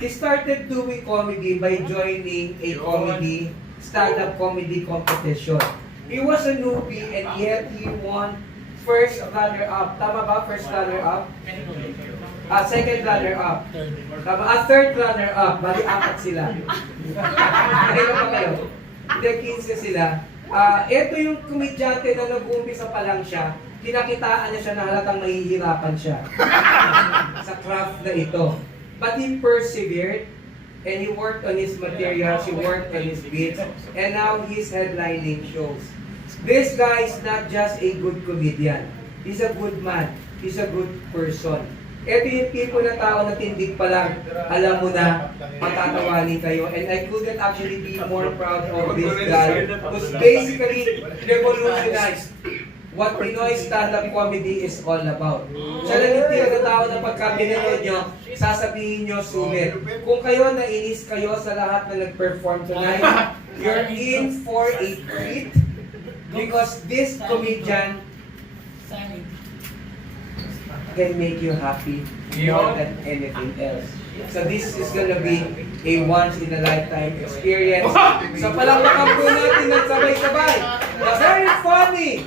He started doing comedy by joining a comedy, stand-up comedy competition. He was a newbie and yet he won first runner-up. Tama ba? First runner-up? Second runner-up. Tama? Third runner-up. Bali, apat sila. Nakita pa kayo? Hindi, 15 sila. Ito yung komedyante na nag-uumpisa pa lang siya. Kinakitaan niya siya na halatang mahihirapan siya sa craft na ito. But he persevered and he worked on his materials, he worked on his beats, and now he's headlining shows. This guy is not just a good comedian. He's a good man. He's a good person. Ito yung tipo na tao na tindig pa lang, alam mo na, matatawanin kayo. And I couldn't actually be more proud of this guy who's basically revolutionized what Pinoy stand-up comedy is all about. Siya lang yung tipo na tao na pagka pinanood nyo, sasabihin nyo, sulit. Kung kayo nainis kayo sa lahat na nag-perform tonight, you're in for a treat because this comedian can make you happy more than anything else. So this is gonna be a once-in-a-lifetime experience. So palakpakan po natin ng sabay-sabay. The very funny